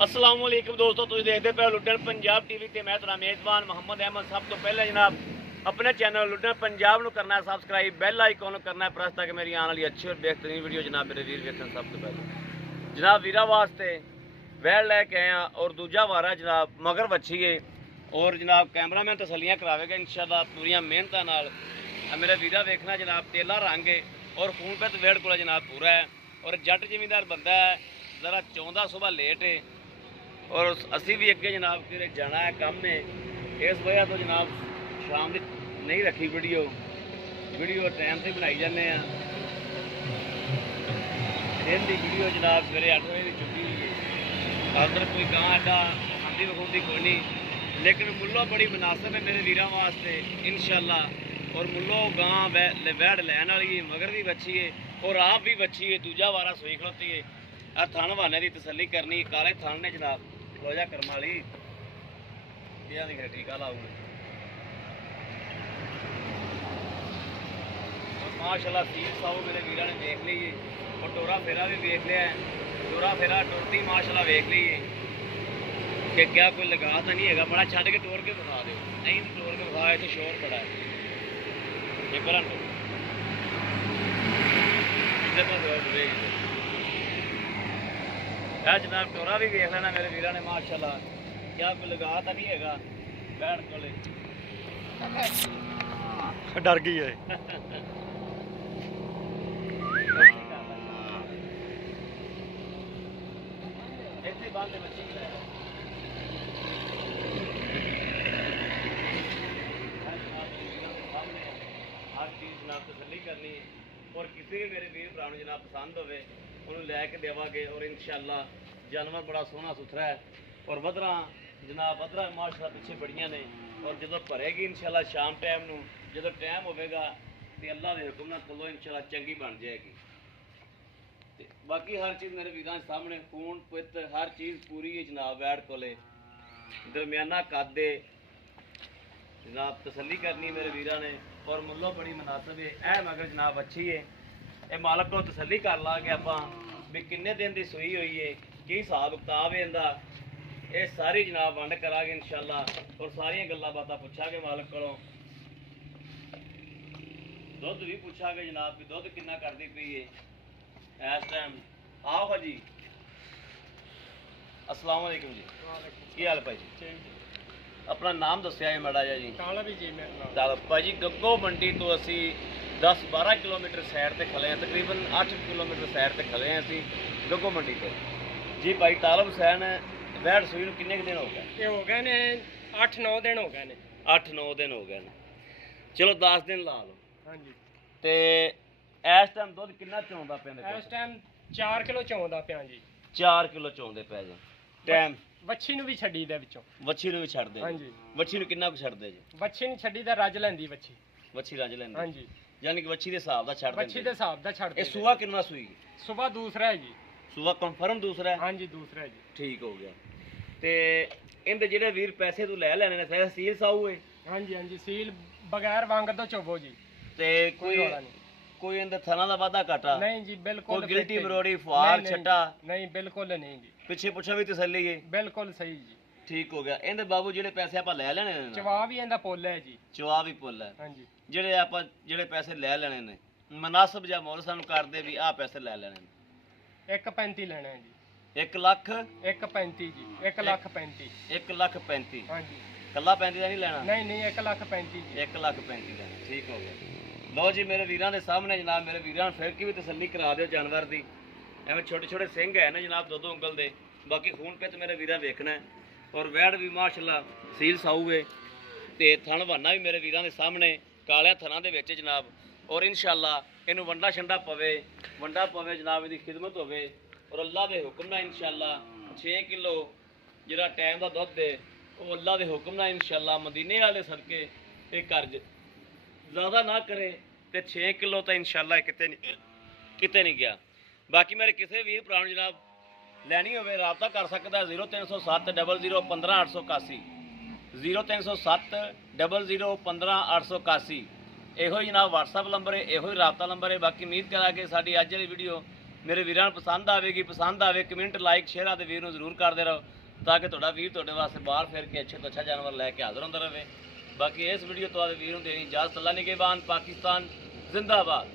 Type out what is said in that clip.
अस्सलाम वालेकुम दोस्तों, तुम देखते पे लुड्डन पंजाब टीवी ते मैं तेरा मेज़बान मोहम्मद अहमद। सब तो पहले जनाब अपने चैनल लुड्डन पंजाब को करना है सबसक्राइब, बेल आइकॉन करना है प्रेस, ताकि मेरी आने वाली अच्छी और बेहतरीन वीडियो जनाब मेरे वीर देखने। सब तो पहले जनाब वीरा वास्ते वैल लैके आया और दूजा वारा जनाब मगर बच्ची है और जनाब कैमरामैन तसलियाँ करावेगा इंशाल्लाह पूरियां मेहनत नाल। मेरा वीरा देखना जनाब तेला रंग है और खून पे वेड़ को जनाब पूरा है और जट जिमीदार बंदा है, ज़रा चाहता सुबह लेट है और असी भी अगे जनाब कि जाना है काम ने, इस वजह तो जनाब शाम की नहीं रखी वीडियो टाइम से बनाई जाने दिन की वीडियो जनाब सवेरे 8 बजे की छुट्टी हुई है। उधर कोई गां एडा खाँदी विखाती कोई नहीं, लेकिन मुल्लो बड़ी मुनासिब है मेरे वीरों वास्ते इंशाल्लाह। और मुल्लो गां वैड़ लैन वाली है, मगर भी बच्ची है और आप भी बच्ची है, दूजा वारा सोई खलोती है। आ थन बहाने की तसली करनी, काले थन ने जनाब रोजा करम वाली टीका लाऊंगा। माशाल्लाह सील साहू मेरे वीर ने देख ली है और टोरा फेरा भी देख लिया है। टोरा फेरा टुरती माशाल्लाह देख ली है कि क्या कोई लगा तो नहीं है। बड़ा छड़ के टोर के बता दो, नहीं तो टोर के बता तो शोर बड़ा है। ये पर जनाब टोरा भी देख लेना मेरे वीर ने माशाल्लाह, क्या कोई लगा तो नहीं है बैठ को डर गई है। ऐसे बात है बच्ची हर चीज़ जनाब तसली करनी है और किसी भी मेरे वीर भरा जनाब पसंद होवे उन्होंने लैके देवांगे। और इंशाल्लाह जानवर बड़ा सोहना सुथरा है और वधरा जनाब वधरा माशाल्लाह पिछे बड़ियां ने और जो भरेगी इंशाल्लाह शाम टाइम नूं जो टाइम होगा तो अल्लाह के हुक्म नाल थल्लों इंशाल्लाह चंगी बन जाएगी। बाकी हर चीज़ मेरे वीरां सामने खून पित हर चीज़ पूरी है जनाब। वैड़ कोले दरमियाना कद जनाब तसली करनी मेरे वीरां ने और मुल्लो बड़ी मुनासिब है। ऐ मगर जनाब अच्छी है, ये मालक को तसली कर ला के आप भी किन्ने दिन की सूई हुई है, की हिसाब किताब है इनका, ये सारी जनाब वंड करांगे इंशाल्लाह और सारिया गल्लां बातां पुछांगे मालक कोलों। दुध भी पुछांगे जनाब कि दुध किन्ना करदी पई है इस टाइम। आओ भाजी, अस्सलाम वालेकुम जी, की हाल भाई जी? अपना नाम दस्या है माड़ा जी? तालब जी मेरा तालब भाजी गग्गो मंडी तो असी 10-12 किलोमीटर सैर ते खले हैं, तकरीबन 8 किलोमीटर सैर ते खले हैं असी गग्गो मंडी तो जी। भाई तालब हुसैन वैड़ सूई नूं किन्ने दिन हो गए? ये हो गए ने 8-9 दिन हो गए ने। 8-9 दिन हो गए, चलो 10 दिन ला लो। हाँ जी। ते इस टाइम दुध किन्ना चौंदा पैंदा? इस टाइम 4 किलो चौंदा पिया जी। 4 किलो चौंदे पै जी। टाइम ਵੱਛੀ ਨੂੰ ਵੀ ਛੱਡੀ ਦੇ ਵਿੱਚੋਂ। ਵੱਛੀ ਨੂੰ ਵੀ ਛੱਡਦੇ? ਹਾਂਜੀ। ਵੱਛੀ ਨੂੰ ਕਿੰਨਾ ਕੁ ਛੱਡਦੇ ਜੀ? ਵੱਛੀ ਨੂੰ ਛੱਡੀ ਦਾ ਰੱਜ ਲੈਂਦੀ ਵੱਛੀ। ਵੱਛੀ ਰੱਜ ਲੈਂਦੀ? ਹਾਂਜੀ। ਯਾਨੀ ਕਿ ਵੱਛੀ ਦੇ ਹਿਸਾਬ ਦਾ ਛੱਡ ਦਿੰਦੇ? ਵੱਛੀ ਦੇ ਹਿਸਾਬ ਦਾ ਛੱਡ ਇਹ ਦਿੰਦੇ। ਸੂਆ ਕਿੰਨਾ ਸੂਈ? ਸਵੇਰ ਦੂਸਰਾ ਹੈ ਜੀ। ਸੂਆ ਕਨਫਰਮ ਦੂਸਰਾ ਹੈ? ਹਾਂਜੀ ਦੂਸਰਾ ਹੈ ਜੀ। ਠੀਕ ਹੋ ਗਿਆ। ਤੇ ਇਹਦੇ ਜਿਹੜੇ ਵੀਰ ਪੈਸੇ ਤੂੰ ਲੈ ਲੈਣੇ ਨੇ ਸਾਰੇ ਸੀਲ ਸਾਊ ਹੈ? ਹਾਂਜੀ ਹਾਂਜੀ ਸੀਲ ਬਗੈਰ ਵੰਗ ਤੋਂ ਚੋਵੋ ਜੀ। ਤੇ ਕੋਈ ਕੋਈ ਇਹਦੇ ਥਣਾ ਦਾ ਵਾਧਾ ਘਾਟਾ ਨਹੀਂ ਜੀ ਬਿਲਕੁਲ। ਕੋਈ ਗਿਲਟੀ ਮਰੋੜੀ ਫੁਆਰ ਛੱਟਾ? ਨਹੀਂ ਬਿਲਕੁਲ ਨਹੀਂ ਜੀ। ਪਿੱਛੇ ਪੁੱਛਾ ਵੀ ਤਸੱਲੀ ਹੈ? ਬਿਲਕੁਲ ਸਹੀ ਜੀ। ਠੀਕ ਹੋ ਗਿਆ। ਇਹਦੇ ਬਾਬੂ ਜਿਹੜੇ ਪੈਸੇ ਆਪਾਂ ਲੈ ਲੈਣੇ ਨੇ, ਚਵਾ ਵੀ ਇਹਦਾ ਪੁੱਲ ਹੈ ਜੀ। ਚਵਾ ਵੀ ਪੁੱਲ ਹੈ? ਹਾਂਜੀ। ਜਿਹੜੇ ਪੈਸੇ ਲੈ ਲੈਣੇ ਨੇ ਮੁਨਾਸਬ ਜਾਂ ਮੁੱਲ ਸਾਨੂੰ ਕਰਦੇ ਵੀ ਆਹ ਪੈਸੇ ਲੈ ਲੈਣੇ ਨੇ। 1.35 ਲੈਣਾ ਹੈ ਜੀ। 1 ਲੱਖ 1.35 ਜੀ। 1,35,000। 1,35,000? ਹਾਂਜੀ। ਕੱਲਾ 35 ਦਾ ਨਹੀਂ ਲੈਣਾ? ਨਹੀਂ ਨਹੀਂ 1,35,000 ਜੀ। 1,35,000 ਲੈਣਾ। ਠੀਕ ਹੋ ਗਿਆ। ਲਓ ਜੀ ਮੇਰੇ ਵੀਰਾਂ ਦੇ ਸਾਹਮਣੇ ਜਨਾਬ ਮੇਰੇ ਵੀਰਾਂ ਨੂੰ ਫਿਰ ਕੀ ਵੀ ਤਸੱਲੀ ਕਰਾ ਦਿਓ ਜਾਨਵਰ ਦੀ। ਐਵੇਂ ਛੋਟੇ ਛੋਟੇ ਸਿੰਘ ਹੈ ਨਾ ਜਨਾਬ 2-2 ਉਂਗਲ ਦੇ, ਬਾਕੀ ਖੂਨ ਪਿੱਤ ਮੇਰੇ ਵੀਰਾਂ ਵੇਖਣਾ ਹੈ। और वैड़ भी माशाल्लाह सील साऊ है ते थन बहाना भी मेरे वीरां दे सामने कालिया थना दे विच जनाब। और इंशाल्लाह इनू वंडा छंडा पवे जनाब, इहदी खिदमत होवे और अल्लाह दे हुक्म नाल इंशाल्लाह 6 किलो जिहड़ा टाइम दा दुध दे वो अल्लाह दे हुक्म नाल इंशाल्लाह मदीने वाले सदके ये कर्ज ज़्यादा ना करे ते 6 किलो तो इंशाल्लाह किते नहीं गया। बाकी मेरे किसी वीर भरा नूं जनाब लैनी होवे राबता कर सकता 0307 00 15 881 0307 00 15 881। ਇਹੋ ਹੀ ਜਨਾਬ WhatsApp ਨੰਬਰ ਹੈ, ਇਹੋ ਹੀ ਰਾਬਤਾ ਨੰਬਰ ਹੈ। ਬਾਕੀ ਉਮੀਦ ਕਰਾਂ ਕਿ ਸਾਡੀ ਅੱਜ ਵਾਲੀ ਵੀਡੀਓ ਮੇਰੇ ਵੀਰਾਂ ਨੂੰ ਪਸੰਦ ਆਵੇ ਕਮੈਂਟ ਲਾਈਕ ਸ਼ੇਅਰ ਆਦੇ ਵੀਰ ਨੂੰ ਜ਼ਰੂਰ ਕਰਦੇ ਰਹੋ ਤਾਂ ਕਿ ਤੁਹਾਡਾ ਵੀਰ ਤੁਹਾਡੇ ਵਾਸਤੇ ਬਾਹਰ ਫਿਰ ਕੇ ਅੱਛੇ ਤੋਂ ਅੱਛਾ ਜਾਨਵਰ ਲੈ ਕੇ ਹਾਜ਼ਰ ਹੁੰਦਾ ਰਹੇ। ਬਾਕੀ ਇਸ ਵੀਡੀਓ ਤੋਂ ਆਦੇ ਵੀਰ ਨੂੰ ਦੇਣੀ ਇਜਾਜ਼ਤ। ਅੱਲਾ ਨਿਗਹਿਬਾਨ, ਪਾਕਿਸਤਾਨ ਜ਼ਿੰਦਾਬਾਦ।